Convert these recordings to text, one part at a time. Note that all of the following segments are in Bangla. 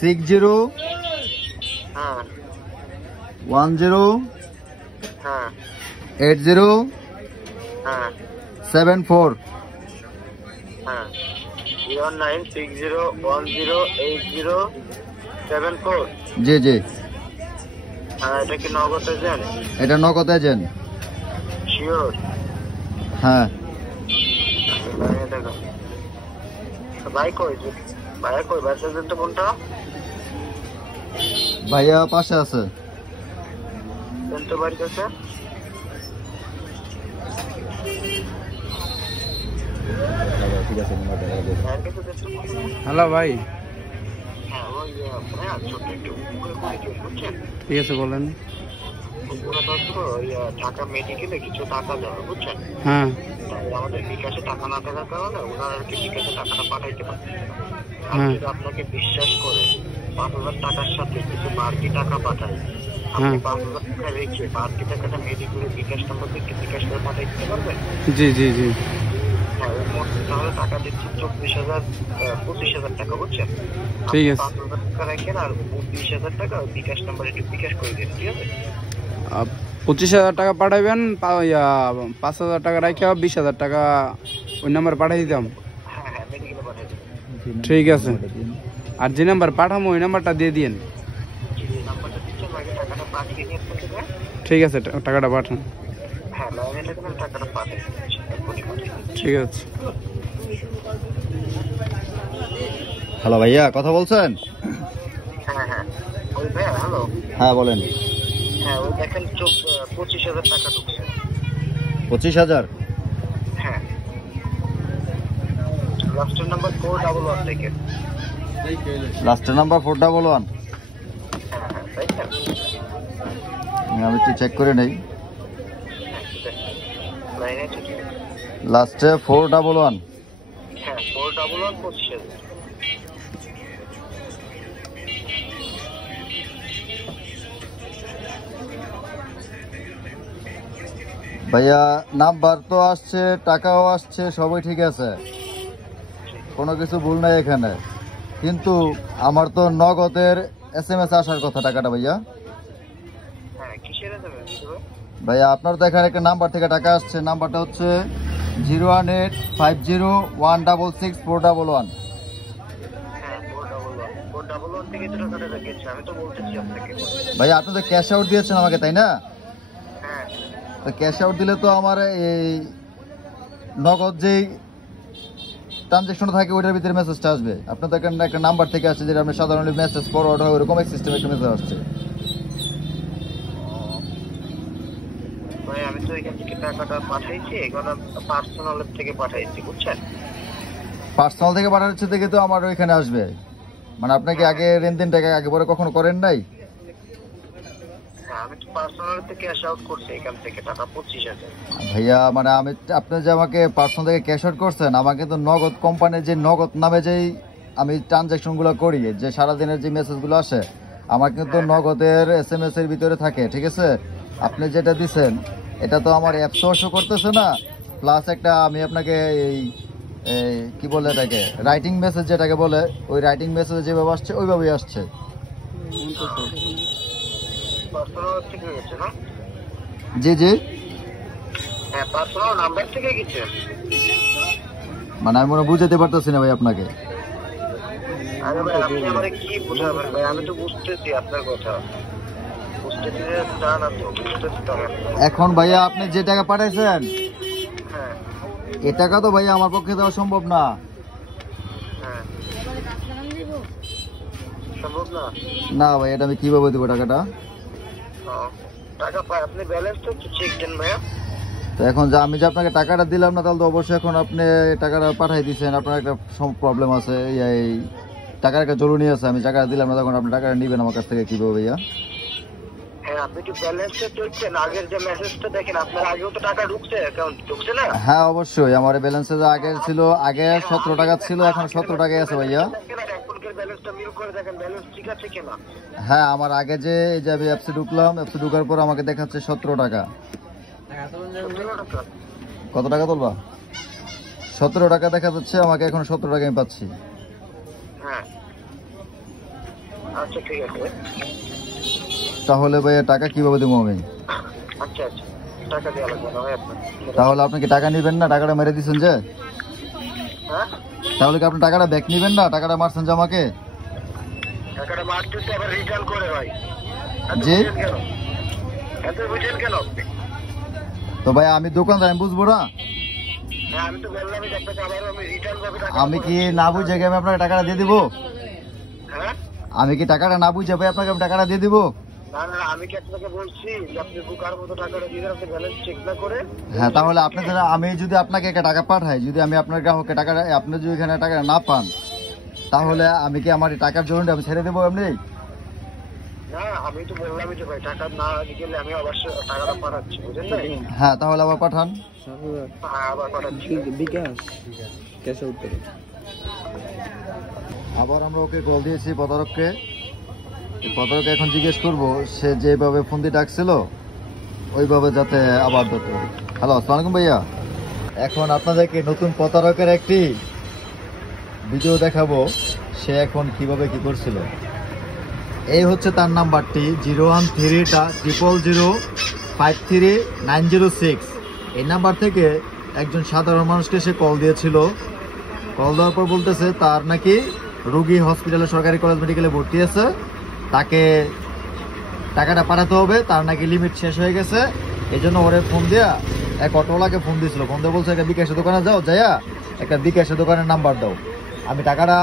60 হ্যাঁ 10 হ্যাঁ 80 হ্যাঁ 74 হ্যাঁ 0960108074। জি জি, এটা কি নগদ এজেন্ট? এটা নগদ এজেন্ট। শিওর? হ্যাঁ। দেখো ভাই কই, ভাইয়া কই, ভাই এজেন্ট কোনটা? ভাইয়া পাশে আছে। কোন তো বাড়িতে আছে? হ্যালো ভাই। হ্যাঁ ওই ভাইয়া ছোট্ট একটু বুঝছেন? ঠিক আছে বলেন। ঢাকা মেডিকেলে কিছু টাকা দেবে বুঝছেন? হ্যাঁ আমাদের বিকাশে টাকা না থাকার কারণে ওনারা আর কি বিকাশে টাকাটা পাঠাইতে পারছে না। হ্যাঁ যদি আপনাকে বিশ্বাস করে 5,000 টাকার সাথে কিছু বাড়তি টাকা পাঠায়, হ্যাঁ আপনি 5,000 টাকা রেখে বাড়তি টাকাটা মেডিকেলে বিকাশ নম্বর থেকে বিকাশ করে পাঠাই দিতে পারবেন? জি জি জি হ্যাঁ ওই মোট তাহলে টাকা দিচ্ছি 25,000 টাকা বুঝছেন? ঠিক আছে। 5,000 টাকা রাখেন আর 20,000 টাকা বিকাশ নাম্বার একটু বিকাশ করে দিন, ঠিক আছে? 25,000 টাকা পাঠাইবেন, 5,000 টাকা রাখা 20,000 টাকা ওই নাম্বার পাঠাই দিতাম। হ্যাঁ হ্যাঁ মেডিকেলে পাঠিয়ে দিন। ঠিক আছে। আর যে নাম্বার পাঠামো ওই নাম্বারটা দিয়ে দিন। যে নাম্বারটা দিচ্ছেন আগে টাকাটা পাঠিয়ে নিয়ে আপনাকে দেয়। ঠিক আছে, টাকাটা পাঠান। হ্যাঁ লাইনে থাকবেন, টাকাটা পাঠিয়ে দিচ্ছি এখনই পাঠিয়ে দিচ্ছি। ঠিক আছে। হ্যালো ভাইয়া, কথা বলছেন? হ্যাঁ হ্যাঁ ওই ভাইয়া হ্যালো। হ্যাঁ বলেন। হ্যাঁ ওই দেখেন 25,000 টাকা ঢুকছে। 25,000? হ্যাঁ লাস্টের নাম্বার 411 থেকে। লাস্টের নাম্বার 411? হ্যাঁ হ্যাঁ তাই না? আমি একটু চেক করে নেই। লাইনে আছে? লাস্টে 411? হ্যাঁ 411 25,000। ভাইয়া নাম্বার তো আসছে, টাকাও আসছে, সবই ঠিক আছে, কোনো কিছু ভুল নাই এখানে, কিন্তু আমার তো নগদের SMS আসার কথা টাকাটা ভাইয়া। হ্যাঁ কিসের আছে ভাইয়া আপনার তো এখানে একটা নাম্বার থেকে টাকা আসছে, নাম্বারটা হচ্ছে 01850166411। হ্যাঁ 411 থেকে তো টাকাটা রেখেছি, আমি তো বলতেছি আপনাকে। ভাইয়া আপনি তো ক্যাশ আউট দিয়েছেন আমাকে, তাই না? হ্যাঁ তো ক্যাশ আউট দিলে তো আমার এই নগদ যেই ট্রানজেকশন থাকে ওইটার ভিতরে মেসেজটা আসবে। আপনার তো এখানে একটা নাম্বার থেকে আসছে যেটা আপনি সাধারণত মেসেজ ফরওয়ার্ড হয়, ওরকম এক সিস্টেমে একটা মেসেজ আসছে। ভাই আমি তো এখান থেকে টাকাটা পাঠাইছি, এখন পার্সোনালের থেকে পাঠাইছি বুঝছেন? পার্সোনাল থেকে পাঠাচ্ছে থেকে তো আমার ওইখানে আসবে, মানে আপনাকে আগে লেনদেন টাকা আগে পরে কখনো করেন নাই? হ্যাঁ আমি তো পার্সোনাল থেকে ক্যাশ আউট করছি এখান থেকে টাকা 25,000। ভাইয়া মানে আমি, আপনি যে আমাকে পার্সোনাল থেকে ক্যাশ আউট করছেন, আমাকে তো নগদ কোম্পানির যে নগদ নামে যেই আমি ট্রানজ্যাকশনগুলো করি, যে সারাদিনের যে মেসেজগুলো আসে, আমার কিন্তু নগদের SMS এর ভিতরে থাকে, ঠিক আছে? আপনি যেটা দিচ্ছেন এটা তো আমার অ্যাপসও শো করতেছে না, প্লাস একটা আমি আপনাকে এই কি বলে এটাকে রাইটিং মেসেজ যেটাকে বলে, ওই রাইটিং মেসেজ যেভাবে আসছে ওইভাবেই আসছে। পার্সোনাল থেকে গেছে না? জি জি, হ্যাঁ পার্সোনাল নাম্বার থেকে গেছে। মানে আমি মনে বুঝাতে পারতেছি না ভাই আপনাকে। আরে ভাই আপনি আমারে কি বুঝাবেন ভাই, আমি তো বুঝতেছি আপনার কথা, বুঝতেছি যে তা না তো বুঝতেছি তো। এখন ভাইয়া আপনি যে টাকা পাঠাইছেন হ্যাঁ এ টাকা তো ভাইয়া আমার পক্ষে দেওয়া সম্ভব না। হ্যাঁ সম্ভব না? না ভাই, এটা আমি কিভাবে দেবো টাকাটা? টাকা পাই আপনি ব্যালেন্সটা একটু চেক দেন ভাইয়া। তো এখন যে আমি যে আপনাকে টাকাটা দিলাম না, তাহলে তো অবশ্যই এখন আপনি টাকাটা পাঠাই দিচ্ছেন, আপনার একটা প্রবলেম আছে, এই টাকার একটা জরুরি আছে, আমি টাকা দিলাম না, তখন আপনি টাকাটা নেবেন আমার কাছ থেকে কিভাবে ভাইয়া? হ্যাঁ আপনি কি ব্যালেন্সটা দেখছেন? আগের যে মেসেজটা দেখেন, আপনার আগেও তো টাকা ঢুকছে, অ্যাকাউন্ট ঢুকছে না? হ্যাঁ অবশ্যই, আমার ব্যালেন্সে যে আগে ছিল, আগে 17 টাকা ছিল, এখন 17 টাকাই আছে ভাইয়া। ব্যালেন্সটা মিল করে দেখেন ব্যালেন্স ঠিক আছে কিনা। হ্যাঁ আমার আগে যে এই যে আমি অ্যাপসে ঢুকলাম, অ্যাপসে ঢুকার পর আমাকে দেখাচ্ছে 17 টাকা। কত টাকা তুলবা? 17 টাকা দেখা যাচ্ছে আমাকে, এখন 17 টাকা আমি পাচ্ছি। হ্যাঁ আচ্ছা ঠিক আছে। তাহলে ভাইয়া টাকা কিভাবে দেবো আমি? আচ্ছা আচ্ছা, টাকা দেওয়া লাগবে না ভাই আপনার। তাহলে আপনি কি টাকা নেবেন না? টাকাটা মেরে দিচ্ছেন যে, হ্যাঁ, তাহলে কি আপনি টাকাটা ব্যাক নেবেন না? টাকাটা মারছেন যে আমাকে। টাকাটা মারতেছে আবার রিটার্ন করে ভাই। এত জি? বুঝেন কেন? এত বুঝেন কেন আপনি? তো ভাই আমি দোকানদার, আমি বুঝবো না? হ্যাঁ, আমি তো বললামই যে আপনাকে আবারও আমি রিটার্ন ভাবে টাকা আমি কি পাঠাচ্ছি। না বুঝে আমি আপনাকে টাকাটা দিয়ে দিব? হ্যাঁ, আমি কি টাকাটা না বুঝে ভাই আপনাকে আমি টাকাটা দিয়ে দিব? না না, আমি কি আপনাকে বলছি যে আপনি বুকার মতো টাকাটা দিয়ে দেন, আপনি ব্যালেন্স চেক না করে? হ্যাঁ, তাহলে আপনাদের আমি যদি আপনাকে একটা টাকা পাঠাই, যদি আমি আপনার গ্রাহককে টাকাটা, আপনি যদি এখানে টাকা না পান, তাহলে আমি কি আমার এই টাকার জন্য আমি ছেড়ে দেবো এমনি? না, আমি তো বললামই যে ভাই টাকা না গেলে আমি অবশ্যই টাকাটা পাঠাচ্ছি, বুঝেন না? হ্যাঁ, তাহলে আবার পাঠান। হ্যাঁ, আবার পাঠাচ্ছি। বিকাশ ক্যাশ আউট করে। আবার আমরা ওকে কল দিয়েছি প্রতারককে। এই প্রতারককে এখন জিজ্ঞেস করবো সে যেভাবে ফোন দিয়ে ডাকছিল ওইভাবে যাতে আবার ধরতে পারে। হ্যালো, আসসালামু আলাইকুম ভাইয়া। এখন আপনাদেরকে নতুন প্রতারকের একটি ভিডিও দেখাবো, সে এখন কিভাবে কি করছিল। এই হচ্ছে তার নাম্বারটি 01300053906। এই নাম্বার থেকে একজন সাধারণ মানুষকে সে কল দিয়েছিল। কল দেওয়ার পর বলতেছে তার নাকি রোগী হসপিটালে, সরকারি কলেজ মেডিকেলে ভর্তি আছে, তাকে টাকাটা পাঠাতে হবে, তার নাকি লিমিট শেষ হয়ে গেছে। এই জন্য ওরে ফোন দিয়া এক অটোওয়ালাকে ফোন দিয়েছিল। ফোন দিয়ে বলছে একটা বিকাশের দোকানে যাও, যাইয়া একটা বিকাশের দোকানের নাম্বার দাও, আমি টাকাটা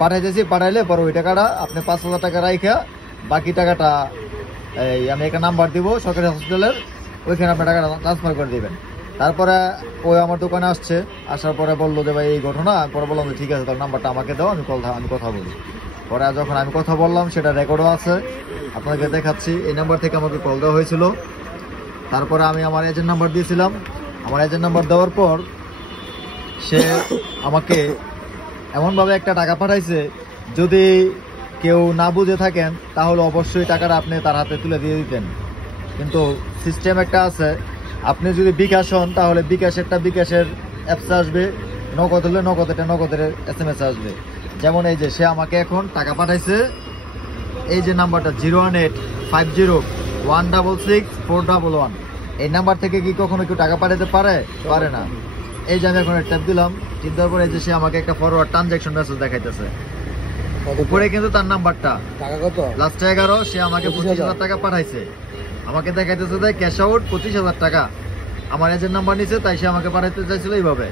পাঠাইতেছি, পাঠাইলে পরে ওই টাকাটা আপনি 5,000 টাকা রাইখা বাকি টাকাটা এই আমি একটা নাম্বার দিব সরকারি হসপিটালের, ওইখানে আপনার টাকাটা ট্রান্সফার করে দিবেন। তারপরে ওই আমার দোকানে আসছে, আসার পরে বললো যে ভাই এই ঘটনা। পরে বললাম যে ঠিক আছে, তার নাম্বারটা আমাকে দাও, আমি কথা বলি। পরে যখন আমি কথা বললাম সেটা রেকর্ডও আছে, আপনাকে দেখাচ্ছি। এই নাম্বার থেকে আমাকে কল দেওয়া হয়েছিল। তারপরে আমি আমার এজেন্ট নাম্বার দিয়েছিলাম। আমার এজেন্ট নাম্বার দেওয়ার পর সে আমাকে এমনভাবে একটা টাকা পাঠাইছে, যদি কেউ না বুঝে থাকেন তাহলে অবশ্যই টাকাটা আপনি তার হাতে তুলে দিয়ে দিতেন। কিন্তু সিস্টেম একটা আছে, আপনি যদি বিকাশ হন তাহলে বিকাশের অ্যাপস আসবে, নগদ হলে নগদের SMS আসবে। যেমন এই যে সে আমাকে এখন টাকা পাঠাইছে, এই যে নাম্বারটা 01850166411, এই নাম্বার থেকে কি কখনো কেউ টাকা পাঠাতে পারে না। এই যে আমি এখন ট্যাপ দিলাম, টিপ দেওয়ার পরে এই যে সে আমাকে একটা ফরওয়ার্ড ট্রানজাকশন মেসেজ দেখাইতেছে। উপরে কিন্তু তার নাম্বারটা টাকা কত? লাস্ট 11, সে আমাকে 25,000 টাকা পাঠাইছে। আমাকে দেখাইতেছে যে ক্যাশ আউট 25,000 টাকা। আমার এজেন্ট নাম্বার নিছে, তাই সে আমাকে পাঠাইতে চাইছিল এইভাবে।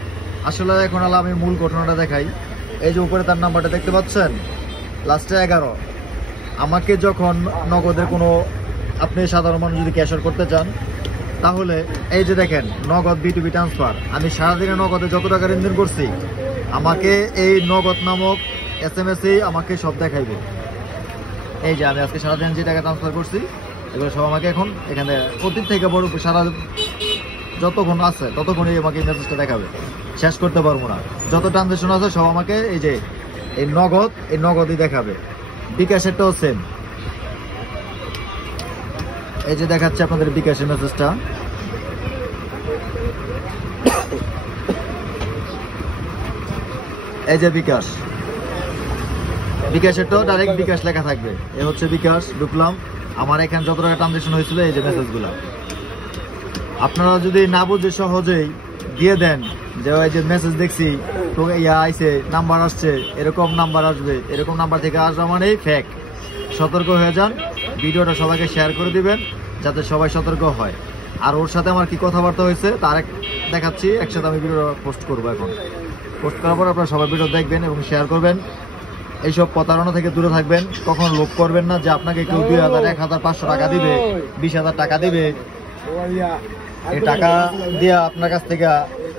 আসলে এখন হলো আমি মূল ঘটনাটা দেখাই। এই যে উপরে তার নাম্বারটা দেখতে পাচ্ছেন, লাস্টে 11। আমাকে যখন নগদের কোনো, আপনি সাধারণ মানুষ যদি ক্যাশ আউট করতে চান, তাহলে এই যে দেখেন নগদ B2B ট্রান্সফার, আমি সারাদিনে নগদে যত টাকা লেনদেন করছি আমাকে এই নগদ নামক SMS আমাকে সব দেখাইবে। এই যে আমি আজকে সারাদিন যে টাকা ট্রান্সফার করছি এগুলো সব আমাকে এখন এখানে অতীত থেকে বড় সারা যতক্ষণ আছে ততক্ষণই আমাকে এই মেসেজটা দেখাবে, শেষ করতে পারবো না। যত ট্রানজেকশন আছে সব আমাকে এই যে এই নগদই দেখাবে। বিকাশেরটাও সেম, এই যে দেখাচ্ছে আপনাদের বিকাশের মেসেজটা। এই যে বিকাশেরটাও ডাইরেক্ট বিকাশ লেখা থাকবে। এ হচ্ছে বিকাশ, ঢুকলাম, আমার এখানে যত টাকা ট্রানজেকশন হয়েছিল এই যে মেসেজগুলো। আপনারা যদি না বুঝে সহজেই দিয়ে দেন যে ওই যে মেসেজ দেখছি তো আইছে, নাম্বার আসছে, এরকম নাম্বার আসবে, এরকম নাম্বার থেকে আসবে মানেই ফেক, সতর্ক হয়ে যান। ভিডিওটা সবাইকে শেয়ার করে দিবেন যাতে সবাই সতর্ক হয়। আর ওর সাথে আমার কি কথাবার্তা হয়েছে তার দেখাচ্ছি, একসাথে আমি ভিডিও পোস্ট করবো। এখন পোস্ট করার পর আপনারা সবাই ভিডিও দেখবেন এবং শেয়ার করবেন। এইসব প্রতারণা থেকে দূরে থাকবেন। কখনো লোভ করবেন না যে আপনাকে কেউ 2,000, 1,500 টাকা দিবে, 20,000 টাকা দিবে, এই টাকা দিয়ে আপনার কাছ থেকে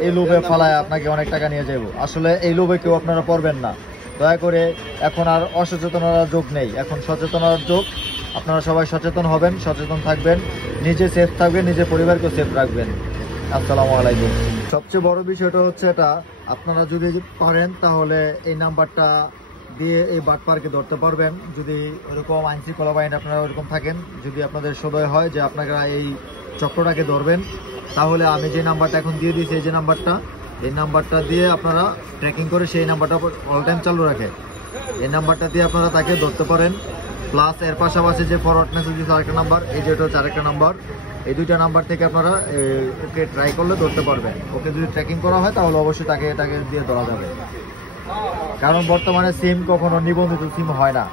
এই লোভে ফালায় আপনাকে অনেক টাকা নিয়ে যাবো। আসলে এই লোভে কেউ আপনারা পড়বেন না, দয়া করে। এখন আর অসচেতনতার যোগ নেই, এখন সচেতনার যোগ। আপনারা সবাই সচেতন হবেন, সচেতন থাকবেন, নিজে সেফ থাকবেন, নিজের পরিবারকেও সেফ রাখবেন। আসসালামু আলাইকুম। সবচেয়ে বড় বিষয়টা হচ্ছে এটা, আপনারা যদি পারেন তাহলে এই নাম্বারটা দিয়ে এই বাটপারকে ধরতে পারবেন। যদি ওরকম আইনশৃঙ্খলা বাহিনী আপনারা ওরকম থাকেন, যদি আপনাদের সদয় হয় যে আপনারা এই চক্রটাকে ধরবেন, তাহলে আমি যে নাম্বারটা এখন দিয়ে দিয়েছি, এই যে নাম্বারটা, এই নাম্বারটা দিয়ে আপনারা ট্র্যাকিং করে সেই নাম্বারটা অল টাইম চালু রাখে। এই নাম্বারটা দিয়ে আপনারা তাকে ধরতে পারেন। প্লাস এর পাশাপাশি যে ফরওয়ার্ড মেসেজ দিচ্ছে আরেকটা নাম্বার, এই যে এটা হচ্ছে আরেকটা নাম্বার, এই দুইটা নাম্বার থেকে আপনারা ওকে ট্রাই করলে ধরতে পারবেন। ওকে যদি ট্র্যাকিং করা হয় তাহলে অবশ্যই তাকে দিয়ে ধরা যাবে। কারণ বর্তমানে সিম কখনো নিবন্ধিত সিম হয় না,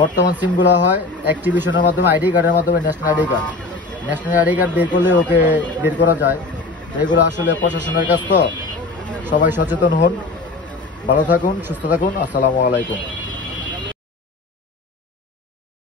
বর্তমান সিমগুলো হয় অ্যাক্টিভেশনের মাধ্যমে, আইডি কার্ডের মাধ্যমে। ন্যাশনাল আইডি কার্ড বের করলে ওকে বের করা যায়। এগুলো আসলে প্রশাসনের কাজ, তো সবাই সচেতন হন। ভালো থাকুন, সুস্থ থাকুন। আসসালামু আলাইকুম।